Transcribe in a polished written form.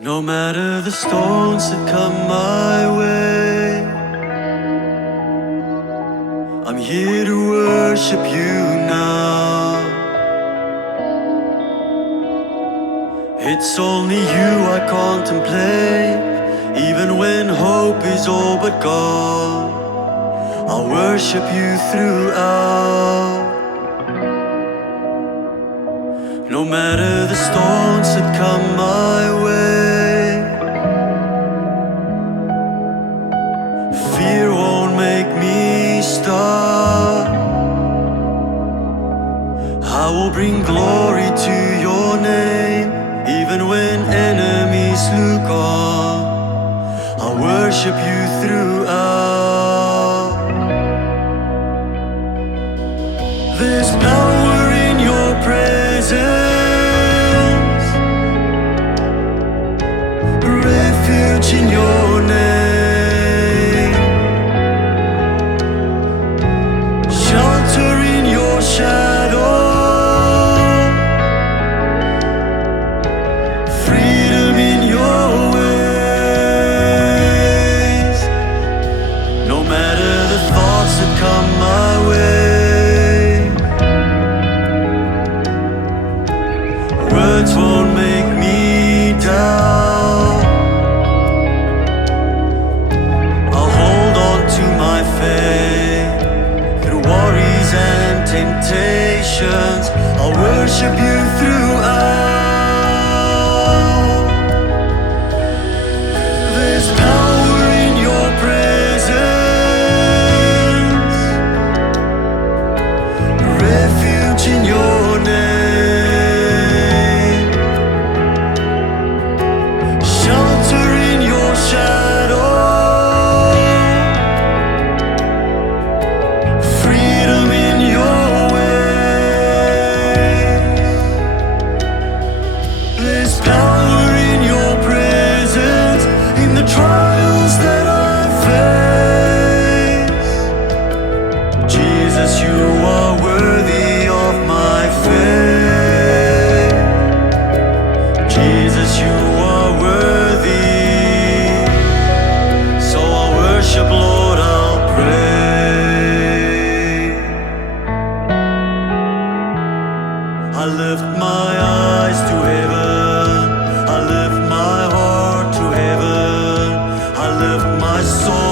No matter the stones that come my way, I'm here to worship you now. It's only you I contemplate, even when hope is all but gone. I'll worship you throughout. No matter the stones that come my way, fear won't make me stop. I will bring glory to your name, even when enemies look on. I'll worship you throughout. There's power in your presence, refuge in your name, shelter in your shadow, freedom in your ways. No matter the thoughts that come my way, words won't make me doubt. I'll hold on to my faith through worries and temptations. I'll worship you throughout. There's power in your presence, refuge in your name, shelter in your shadow, freedom in your ways. There's power in your presence, in the trials that I face. Jesus, you are worthy of my faith. Jesus, you are worthy. So I'll worship, Lord, I'll pray. I lift my eyes to heaven, I lift my heart to heaven, I lift my soul